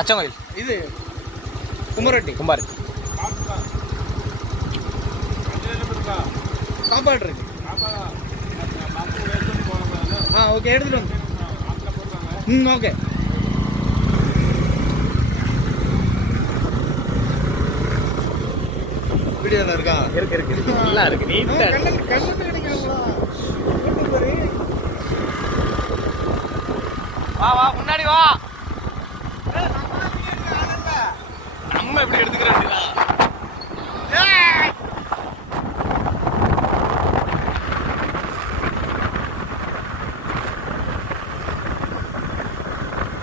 அச்சங்கோயில் இது கும்பவருட்டி. கும்பாரெட்டி சாப்பாடு இருக்கு. ஓகே எடுத்துட்டு வந்து. ஓகே. வீடியோ இருக்கா? இருக்கு நல்லா இருக்கு. நீட்டா வா முன்னாடி வா. நம்ம எப்படி எடுத்துக்கிறோம்.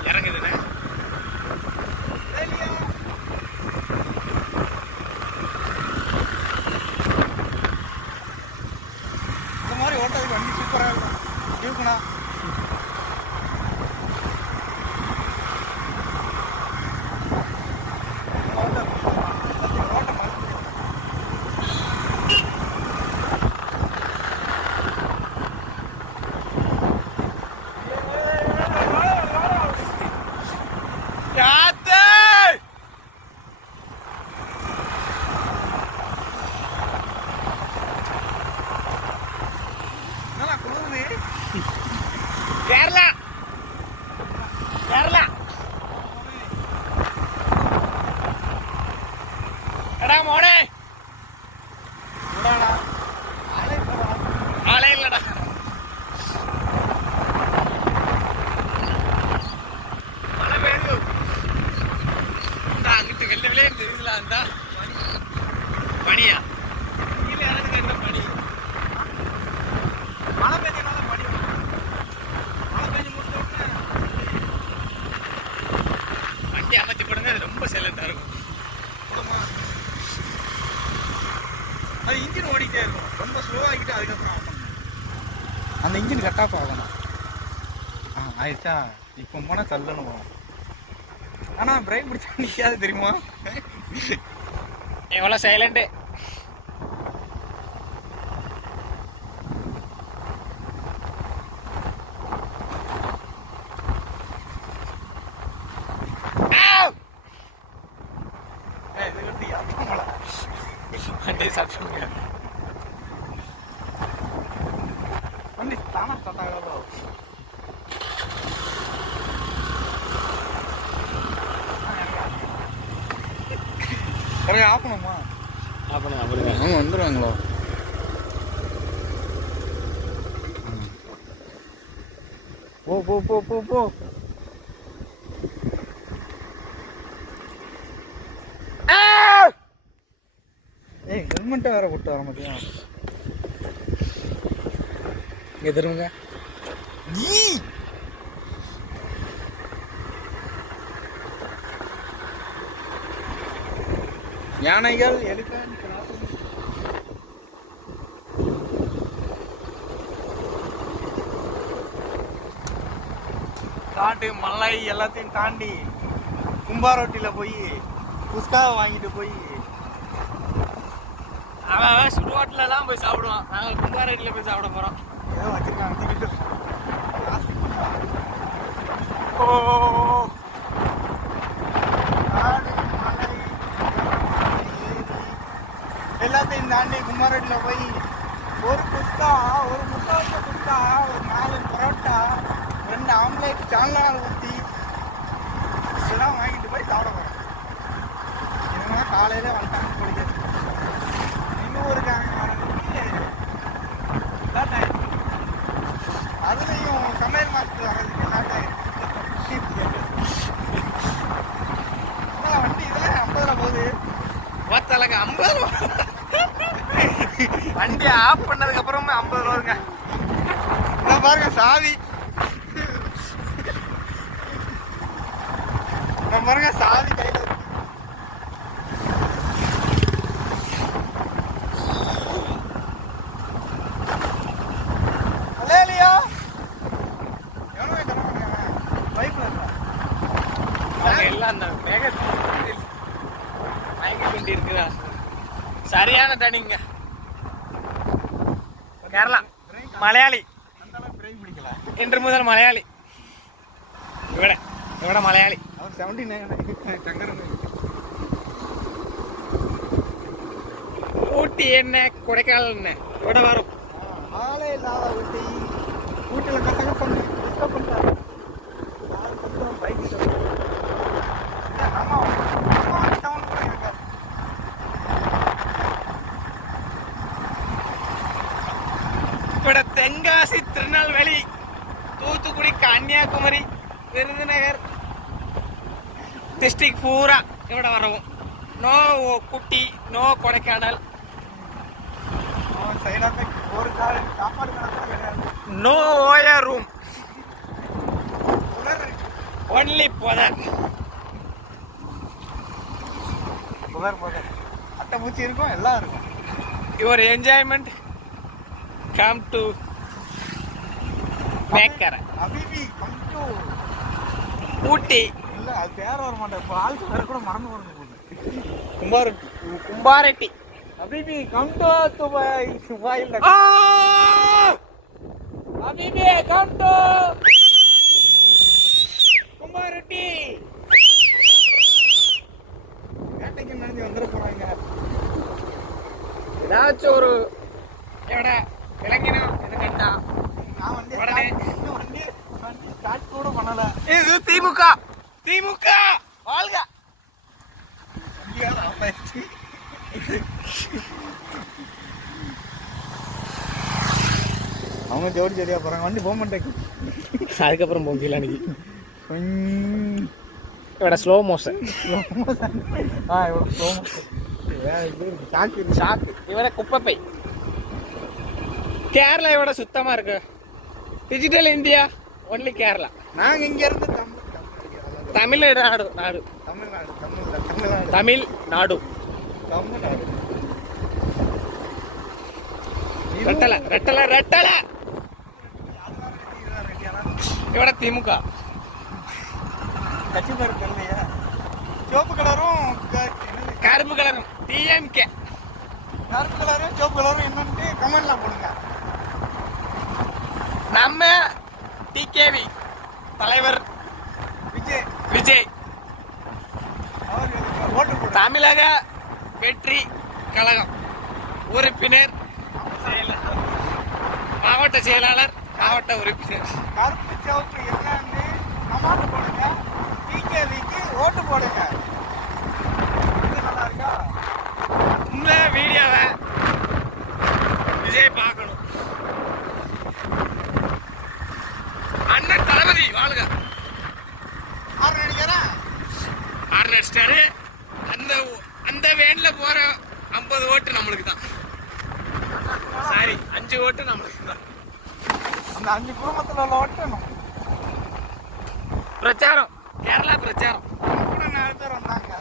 இறங்குதுண்ணே. இந்த மாதிரி ஓட்டத்துக்கு வண்டி சூப்பராக இருக்கும். இருக்குண்ணா. கேரளா கேரளா எடா மோனே ஆளே இல்லடா. மழை பெய்யுது. அங்கிட்டு வெள்ள விளையே தெரியுதுல. அந்த பனியா கீழே இறங்குது. என்ன பனி? மழை பெய்யனால பனி. மழை பெய்ஞ்சு முடிச்ச உடனே வண்டி அமைச்சு போடுங்க. அது ரொம்ப சைலண்டா இருக்கும். அது இன்ஜின் ஓடிக்கிட்டே இருக்கும். ரொம்ப ஸ்லோவாகிட்டு அதுக்கப்புறம் ஆஃப் பண்ணணும். அந்த இன்ஜின் கட் ஆஃப் ஆகணும். ஆயிடுச்சா? இப்போ போனால் தள்ளணும் போகணும். ஆனால் பிரேக் பிடிச்சா நிற்காது தெரியுமா? எவ்வளோ சைலண்ட்டு. வண்டி சாப்பிடுங்க. வண்டி தானா ஸ்டார்ட் ஆகாதோ? ஆஃப் பண்ணுமா? அப்படிங்க அப்படிங்க. அவங்க வந்துடுவாங்களோ? போ போ போ போ போ. ஏய் ஹெல்மெட்டை வேற போட்டு வர மாட்டியா? இங்கே திரும்புங்க. யானைகள் எலிஃபண்ட் காட்டு மலை எல்லாத்தையும் தாண்டி கும்பாரோட்டியில் போய் குஸ்காவை வாங்கிட்டு போய் அவன் சுடுவாட்டிலலாம் போய் சாப்பிடுவான். நாங்கள் கும்பாரோட்டியில் போய் சாப்பிட போகிறோம். ஏதோ வச்சுருக்காங்க. ஓ எல்லாத்தையும் தாண்டி கும்பாரோட்டியில் போய் ஒரு குஸ்கா, ஒரு முட்டை குஸ்கா, ஒரு 4 பரோட்டா, 2 ஆம்லேட், சால்னால் ஊற்றி இதெல்லாம் வாங்கிட்டு போய் சாப்பிட போகிறோம். இவங்க காலையில் வந்துட்டாங்க குளிக்கிறது. இன்னும் இருக்காங்க. அதுலேயும் சமையல் மாஸ்டர் வர்றதுக்கு லேட் ஆகிடுச்சு. வண்டி இதில் 50 போகுது. ஓத்தலங்க 50 ரூபா. வண்டி ஆஃப் பண்ணதுக்கு அப்புறமே 50 ரூபாங்க. இதை பாருங்க சாவி. பாருங்க சாவி கையில் இருக்கு. இல்லையா எவ்வளோ பைப்ல இருக்கா? அவங்க எல்லாம் அந்த மேகத்தில் மயங்கி கொண்டு இருக்குதா. சரியான தனிங்க. கேரளா மலையாளி. அந்த அளவுக்கு பிரேக் பிடிக்கல. இன்று முதல் மலையாளி. இவட மலையாளி. அவர் 79 சங்கரன். ஊட்டி என்ன கொடைக்கானல் என்ன இவ்வளோ வரும். ஆளே இல்லாத ஊட்டி. ஊட்டியில் கசக பண்ணி டிஸ்டர்ப் பண்ணுறாங்க. பைக் இப்ப தென்காசி, திருநெல்வேலி, தூத்துக்குடி, கன்னியாகுமரி, விருதுநகர் டிஸ்ட்ரிக்ட் பூரா ഇവിടെ വരവും. நோ குட்டி, நோ கொடைக்கானல், ஒரு சாப்பாடு கிடையாது. நோ ஓயா ரூம், ஒன்லி புதர். அட்டைப்பூச்சி இருக்கும், எல்லாம் இருக்கும். யுவர் என்ஜாய்மெண்ட் கம் டு மேக்கரை அபிபி கம் டு ஊட்டி. இல்லை, அது பேர் வர மாட்டேன். இப்போ ஆளுக்கு பேர் கூட மறந்து வரணும். கும்பாரெட்டி அபிபி கம் டு துபாய். துபாயில் அபிபி கம் டு கும்பாரெட்டி. வேட்டைக்கு நடந்து வந்துட போறாங்க. ஏதாச்சும் ஒரு விளங்கினோம் எதுக்கட்டா நான் வந்து உடனே வண்டி ஸ்டார்ட் கூட பண்ணல. இது திமுக. திமுக வாழ்க. அவங்க ஜோடி ஜோடியா போறாங்க. வண்டி போக மாட்டேங்க. அதுக்கப்புறம் போகல அன்னைக்கு இவட ஸ்லோ மோஷன். ஷாக்கு. இவட குப்பை. கேரளா இவட சுத்தமா இருக்கு. Digital India only Kerala. நாங்க இங்க இருந்து தமிழ்நாடு. தமிழ்நாடு. ரெட்டல. இவட திமுக. கட்சி பேர் தெரியலையா? சிவப்பு கலரும் கருப்பு கலரும் டிஎம்கே. கருப்பு கலரும் சிவப்பு கலரும் என்னன்னு கமெண்ட்லாம் போடுங்க. நம்ம டிகேவி தலைவர் விஜய் தமிழக வெற்றி கழகம் உறுப்பினர், மாவட்ட செயலாளர், மாவட்ட உறுப்பினர். கருப்பு சிவப்பு என்னன்னு கமெண்ட் போடுங்க. டிகேவிக்கு ஓட்டு போடுங்க. நல்லா இருக்கா? இந்த வீடியோவை விஜய் பார்க்கணும். அண்ணன் தளபதி வாழ்க. ஆறு அடிச்சிட்டாரு. அந்த வேன்ல போற 50 ஓட்டு நம்மளுக்கு தான். சாரி, 5 ஓட்டு நம்மளுக்கு தான். அந்த 5 குடும்பத்தில் உள்ள ஓட்டு பிரச்சாரம். கேரளா பிரச்சாரம். 4 பேர் வந்தாங்க.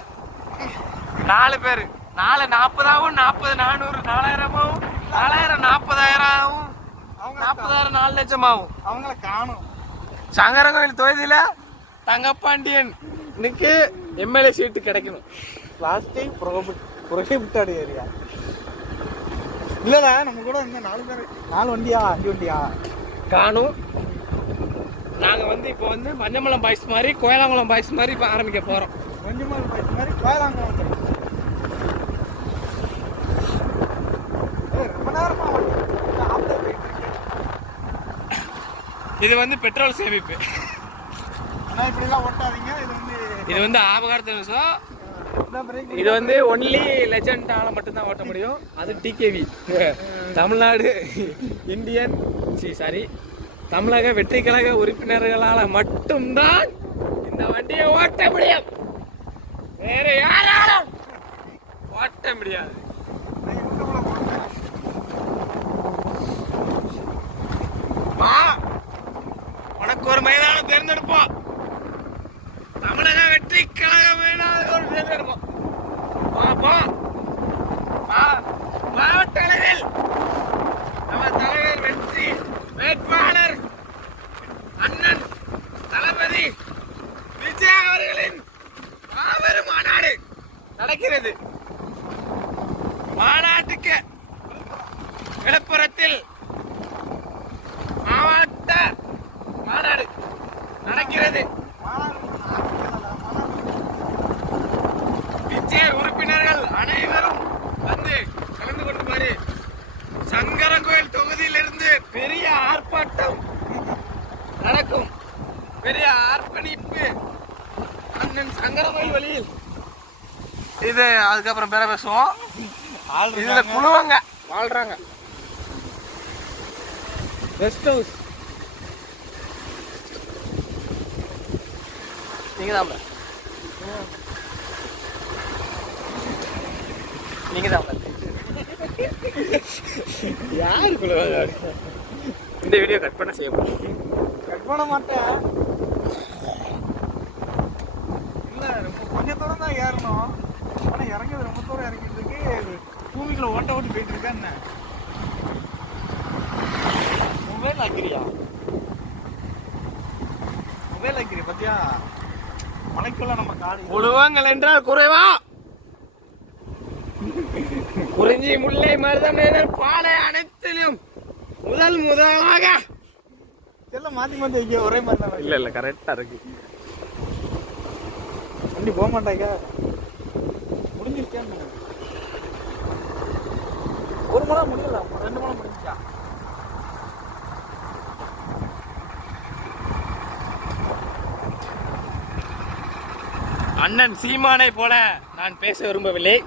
4 பேர். 4 40ஆவும் 40 400 4000ஆவும் 4000 40,000ஆவும் 40,000 4 லட்சமாவும். அவங்கள காணும். சங்கரங்கோயில் தொகுதியில தங்கப்பாண்டியன் இன்னைக்கு எம்எல்ஏ சீட்டு கிடைக்கணும். Last time prohibited area. இல்லைடா, நம்ம கூட இந்த 4 பேர் 4 வண்டியா 5 வண்டியா காணும். நாங்கள் இப்போ மஞ்சமலம் பாய்ஸ் மாதிரி கோயலாங்குளம் பாய்ஸ் மாதிரி இப்போ ஆரம்பிக்க போகிறோம். மஞ்சமலம் பாய்ஸ் மாதிரி கோயலாங்குளம். ரொம்ப நேரமா இது பெட்ரோல் சேமிப்பு. ஆனால் இப்படிலாம் ஓட்டாதீங்க. இது ஆபகாரத்து விஷயம். இது ஒன்லி லெஜெண்டால மட்டும்தான் ஓட்ட முடியும். அது டிகேவி தமிழ்நாடு இந்தியன் தமிழக வெற்றி கழக உறுப்பினர்களால் மட்டும்தான் இந்த வண்டியை ஓட்ட முடியும். வேற யாராலும் ஓட்ட முடியாது. உனக்கு ஒரு மைதானம் தேர்ந்தெடுப்போம். தமிழக வெற்றி கழகம் ஒரு தேர்ந்தெடுப்போம். மாவட்ட அளவில் நம்ம தலைவர் வெற்றி வேட்பாளர் அண்ணன் தளபதி விஜய் அவர்களின் மாபெரும் மாநாடு நடக்கிறது. மாநாட்டுக்கு விழுப்புரத்தில் மாவட்ட மாநாடு நடக்கிறது. நடக்கும் பெரிய அர்ப்பணிப்பு அண்ணன் சங்கரமயில் வழியில். இது அதுக்கப்புறம் பேர பேசுவோம். இதுல குழுவங்க வாழ்றாங்க. ரெஸ்ட் ஹவுஸ் நீங்க தான் யாரு குழுவாங்க? இந்த வீடியோ கட் பண்ண செய்ய போறேன். கட் பண்ண மாட்டேன். இல்லை ரொம்ப கொஞ்சம் தூரம் தான் ஏறணும். ஆனால் இறங்குது ரொம்ப தூரம் இறங்கிட்டுருக்கு. பூமிக்குள்ள ஓட்ட ஓட்டு போயிட்டு இருக்கா என்ன? மொபைல் ஆக்கிறியா? மொபைல் ஆக்கிறியா பத்தியா? மலைக்குள்ள நம்ம காடு குழுவாங்கள் என்றால் குறைவா குறிஞ்சி முல்லை மருதம் பாலை அனைத்திலும் முதலாக எல்லாம் மாத்தி மாத்தி வைக்க ஒரே மாதிரி தான். இல்ல கரெக்டா இருக்கு. வண்டி போக மாட்டாங்க. முடிஞ்சிருச்சா? ஒரு மணி முடியல, 2 மணி முடிஞ்சா. அண்ணன் சீமானை போல நான் பேச விரும்பவில்லை.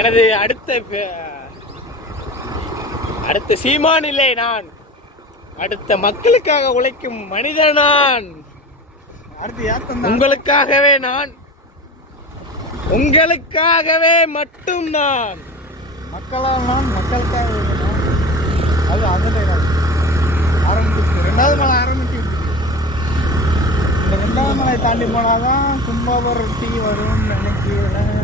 எனது அடுத்த சீமான் இல்லை, நான் அடுத்த மக்களுக்காக உழைக்கும் மனிதன். நான் உங்களுக்காகவே, நான் உங்களுக்காகவே மட்டும் நான். மக்களால் நான் மக்களுக்காக. அது ஆரம்பிச்சு 2வது மலை ஆரம்பிச்சு. இந்த 2வது மலை தாண்டி போனாதான் கும்பவருட்டி வரும்னு நினைக்கிறேன்.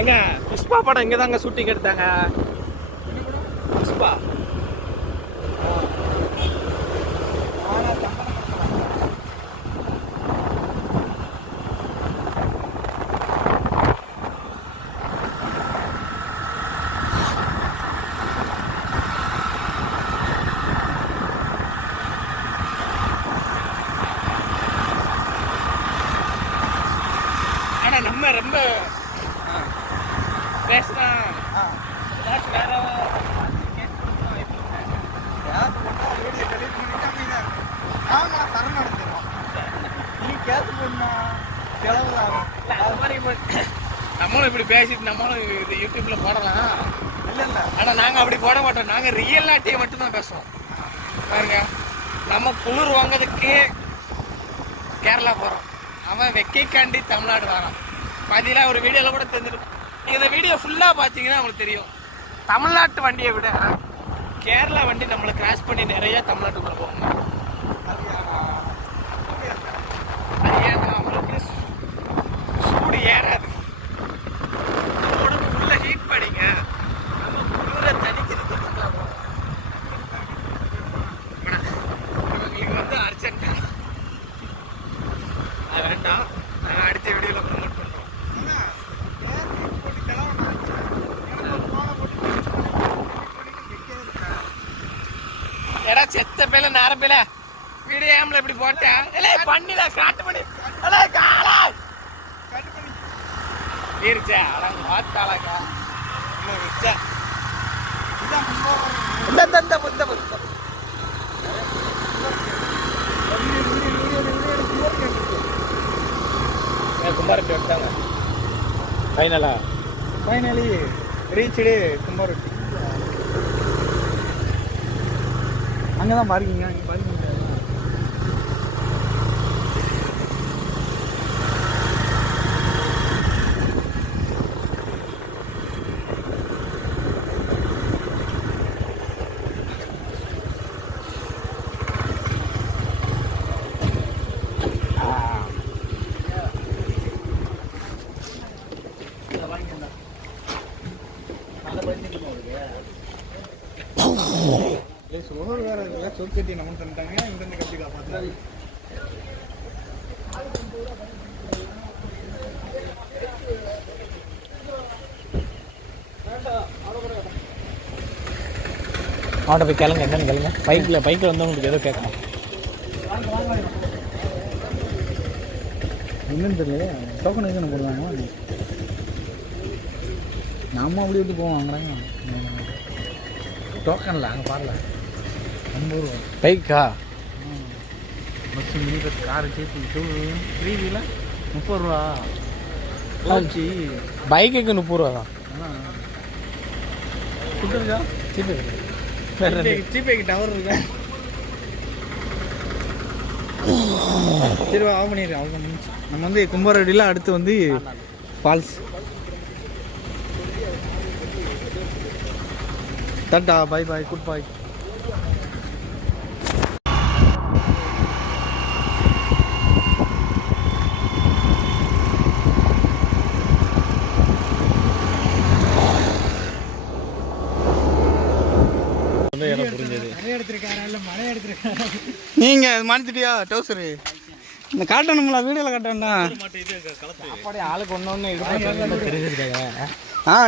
எங்க புஷ்பா படம் இங்க தாங்க ஷூட்டிங் எடுத்தாங்க. புஷ்பா ஆனா நம்ம ரொம்ப பேசுனா நம்மளும் இப்படி பேசிட்டு நம்மளும் இது யூடியூப்ல போடலாம். இல்ல ஆனா நாங்க அப்படி போட மாட்டோம். நாங்க ரியல் நாட்டியை மட்டும் தான் பேசுவோம். பாருங்க, நம்ம குளிர் வாங்கிறதுக்கு கேரளா போறோம். அவன் வெக்கைக்காண்டி தமிழ்நாடு வரான். பாத்தீங்கன்னா ஒரு வீடியோல கூட தெரிஞ்சிடும். நீங்க இந்த வீடியோ ஃபுல்லா பாத்தீங்கன்னா உங்களுக்கு தெரியும். தமிழ்நாட்டு வண்டியை விட கேரளா வண்டி நம்மளை கிராஸ் பண்ணி நிறைய தமிழ்நாட்டுக்குள்ள போகும். நம்மளுக்கு சூடு ஏறாது. உடம்பு உள்ள ஹீட் படிங்க. நம்ம குளிர தனிக்கிறது இவங்களுக்கு வந்து அர்ஜென்டா அது வேண்டாம். நாங்கள் அடுத்த வீடியோல ப்ரமோட் பண்றோம். ஏடா செத்த பேல நேரம் பேல வீடியோ ஏம்ல இப்படி போட்டேன். பண்ணில காட்டு பண்ணி காலா இருச்சே அடங்க பார்த்தாலாக்கா கும்பாரட்டி வட்டாங்க. Finally reached கும்பவருட்டி. அங்கதான் பார்க்கிங்க. அங்கே பார்க்கிங் சோறு வேற இருக்குல்ல, சோறு கட்டி நம்ம தந்துட்டாங்க. இங்கிருந்து கட்டி காப்பாற்றாங்க. அவன்கிட்ட போய் கேளுங்க, என்னன்னு கேளுங்க. பைக்கில் வந்தவங்களுக்கு ஏதோ கேட்கணும். என்னன்னு தெரியல. டோக்கன் எதுன்னு போடுவாங்க. நாம அப்படி விட்டு போவோம் வாங்குறாங்க. டோக்கன்ல அங்கே பாடல 50 ரூபா பைக்கா பஸ்ஸு மினி பஸ் காரு சேர்த்து 3வீல 30 ரூபா பைக்குக்கு 30 ரூபா தான். இருக்கா ஜிபேக்கு டவர் இருக்கா? சரி ஆஃப் பண்ணிடுறேன். அவங்க நம்ம வந்து கும்பவரடியில் அடுத்து வந்து ஃபால்ஸ். டாட்டா பாய் பாய் குட் பாய். நீங்க மாத்திட்டியா டவுசரு? இந்த காட்டணும்ல வீடியோல காட்டணும்னா ஆளுக்கு ஒன்று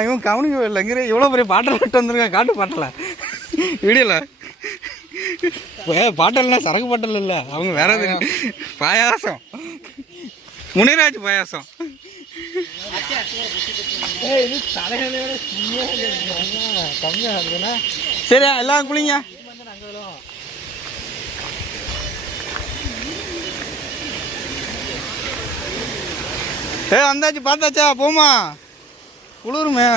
இவன் கவனிக்கவே இல்லைங்கிற இவ்வளோ பெரிய பாட்டில் விட்டு வந்துருக்கேன். காட்டு பாட்டல வீடியோவில் பாட்டல்னா சரக்கு பாட்டல் இல்லை, அவங்க வேற எது பாயாசம் முனிராஜ் பாயாசம். சரியா எல்லாம் குளிங்க. வந்தாச்சு பார்த்தாச்சா போமா குளிருமே.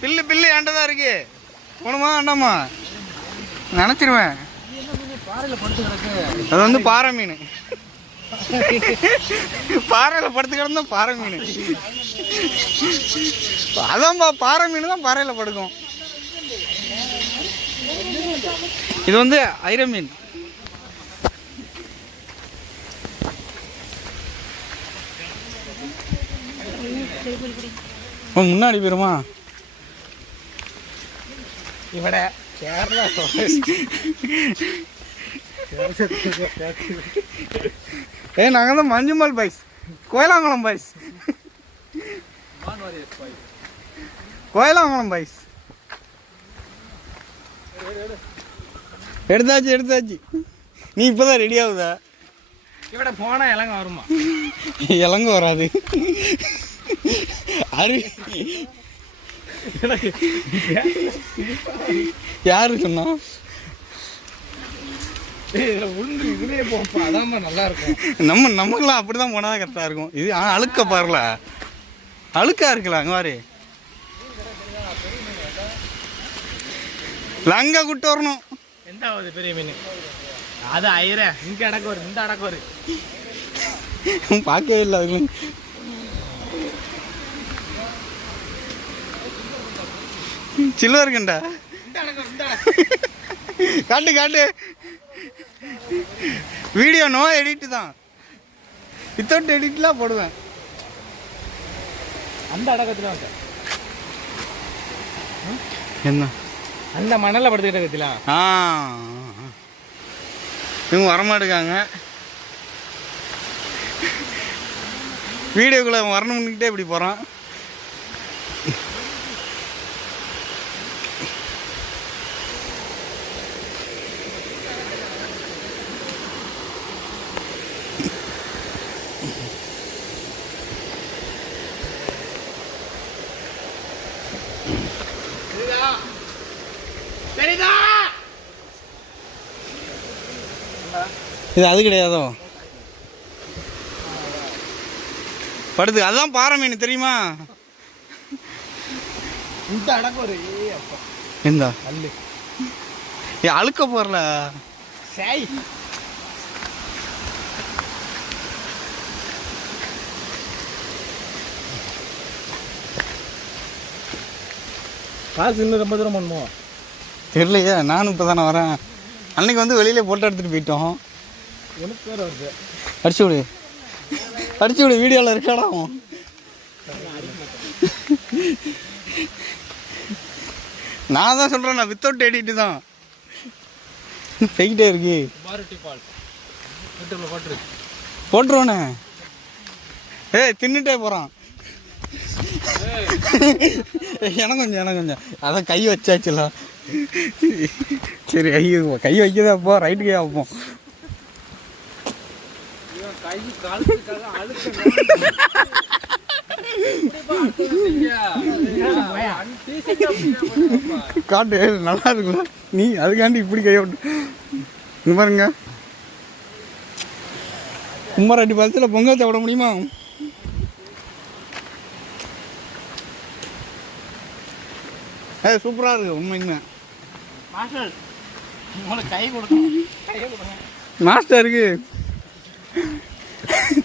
பில்லு பில்லு ஏண்டதான் இருக்கு போணுமா வேண்டாமா நினச்சிருவேன். அது வந்து பாறை மீன், பாறையில் படுத்து கிடந்தா பாறை மீன். அதான்பா பாறை மீன் தான் பாறையில் படுக்கும். இது வந்து ஐர மீன். முன்னாடி போயிருமா இவட கேரளா நாங்கள் தான் Manjummel boys, Koilangulam boys, Koilangulam boys. எடுத்தாச்சு எடுத்தாச்சு. நீ இப்போதான் ரெடி ஆகுதா? இவட போனால் இலங்க வருமா? இலங்க வராது. யாரு சொன்னா? இதுலயே போப்பா அதான் நல்லா இருக்கும். நமக்குலாம் அப்படிதான் போனாதான் கரெக்டாக இருக்கும். இது அழுக்க பாருல, அழுக்கா இருக்குல்ல. அங்கே மாதிரி லங்க கூட்டு வரணும். எந்த ஆகுது பெரிய மீன்? அது ஐர இங்கே அடக்க வரும், இந்த அடக்க வரும். பார்க்கவே இல்லை அதுக்கு. சில்வர் கண்டா காட்டு காட்டு. வீடியோ நோ எடிட் தான், வித்தவுட் எடிட்லாம் போடுவேன். அந்த அடக்கத்துல என்ன அந்த மணலில் படுத்துக்கிட்ட கத்தில இவங்க வரமாட்டுக்காங்க. வீடியோக்குள்ளே வரணும்னுக்கிட்டே இப்படி போகிறான். இது அது கிடையாதோ படுத்து? அதுதான் பாறை மீன் தெரியுமா? இந்த அடக்க ஒரு எந்த அழுக்க போறல. சரி காசு இன்னும் ரொம்ப தூரம் பண்ணுவோம் தெரியலையே. நானும் இப்போ தானே வரேன். அன்னைக்கு வந்து வெளியில போட்டோ எடுத்துகிட்டு போயிட்டோம். உனக்கு பேர் வருது. அடிச்சு விடு அடிச்சு விடு, வீடியோவில் இருக்காடா. நான் தான் சொல்கிறேன், நான் வித்தவுட் எடிட்டு தான் போய்கிட்டே இருக்கு. போட்டுருவானே. தின்னுட்டே போகிறான். எனக்கு கொஞ்சம் அதான் கை வச்சாச்சுல. சரி ஐயோ கை வைக்கதா அப்போ ரைட்டு கை வைப்போம். கை காலுக்காக அழுக்க காட்டு நல்லா இருக்குல்ல, நீ அதுக்காண்டி இப்படி கை விட்டு இந்த பாருங்க. கும்பராட்டி பாலத்தில் பொங்கல் சாப்பிட முடியுமா? சூப்பராக இருக்குது உண்மைங்க. மாஸ்டருக்கு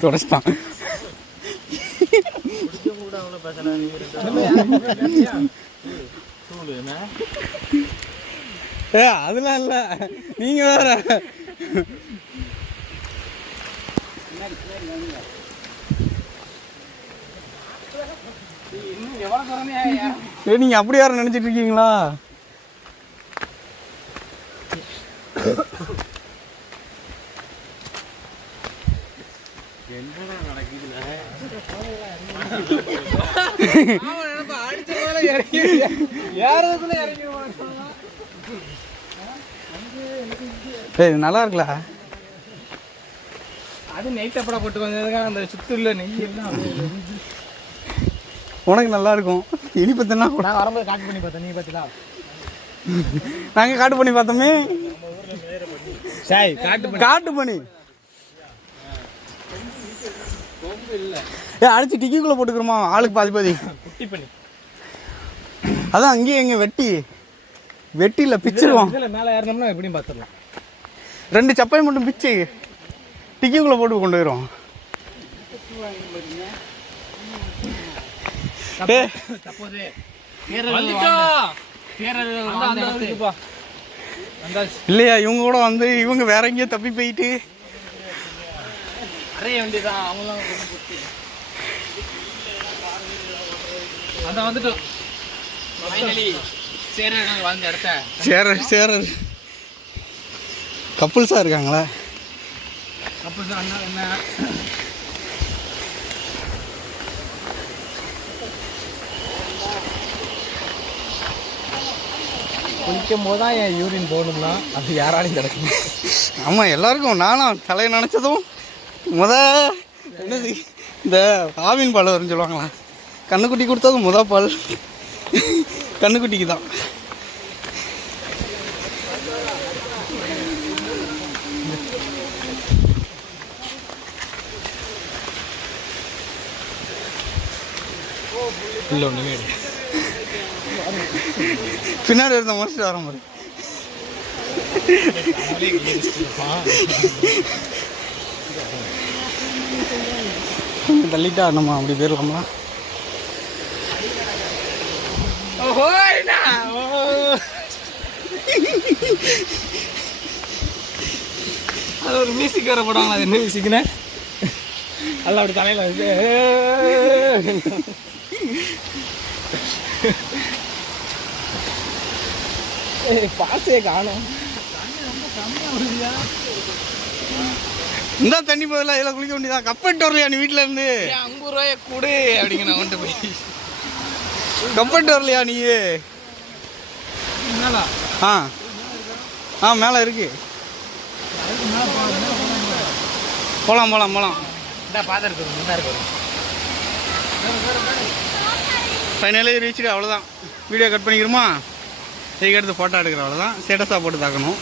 தொடச்சிட்டான். அதெல்லாம் இல்ல, நீங்க வேற. நீங்க அப்படி யாரும் நினைச்சிட்டு இருக்கீங்களா? என்னடா நடக்குதுல? நல்லா இருக்குல்ல? அது நெய் தப்படா போட்டு வந்ததுக்காக அந்த சுத்தூர்ல நெய் எல்லாம் உனக்கு நல்லா இருக்கும். இனிப்பத்தனா நான் வரும்போது காட்டு பண்ணி பார்த்தேன். நீ பார்த்தீங்களா? நாங்கள் காட்டு பண்ணி பார்த்தோமே. சாய் காட்டு பண்ணி அடிச்சு டிக்கிக்குள்ள போட்டுக்கிறோமா? ஆளுக்கு பாதி பாதி. குட்டி பண்ணி அதான் அங்கேயே எங்க வெட்டி இல்லை பிச்சிருவோம். மேலே ஏறினோம்னா எப்படியும் பார்த்துடலாம். 2 சப்பாய் மட்டும் பிச்சு டிக்கிக்குள்ள போட்டு கொண்டு போயிடும். இல்லையா, இவங்க கூட வந்து இவங்க வேற எங்கேயோ தப்பி போயிட்டு சேர கப்புள்ஸா இருக்காங்களா? குளிக்கும் போது தான் என் யூரின் போகணும்னா அது யாராலையும் கிடைக்கும். ஆமாம், எல்லாருக்கும். நானும் தலையை நினச்சதும் என்னது இந்த ஆவின் பால் வரும்னு சொல்லுவாங்களா, கண்ணுக்குட்டி கொடுத்ததும் பால் கண்ணுக்குட்டிக்கு தான். இல்லை ஒன்றுமே பின்னாடி இருந்த முடிச்சுட்டு வர மாதிரி. தள்ளிட்டா நம்ம அப்படி போயிடலாமா? அது ஒரு மியூசிக் வர போடுவாங்களா? அது என்ன மியூசிக்னு அல்ல அப்படி தலையில் வந்து பாசே காணும். இந்த தண்ணி போதில் இதில் குளிக்க வேண்டியதான். கப்பட்டு வரலையா நீ வீட்டில் இருந்து? 50 ரூபாயை கூடு அப்படிங்க. நான் வந்துட்டு போய் கப்பட்டு வரலையா நீ? மேலே இருக்கு. போகலாம். Finally reach. அவ்வளோதான். வீடியோ கட் பண்ணிக்கிறோமா? இதுக்கு எடுத்து ஃபோட்டோ எடுக்கிற அவ்வளோதான். ஸ்டேட்டஸாக போட்டு தாக்கணும்.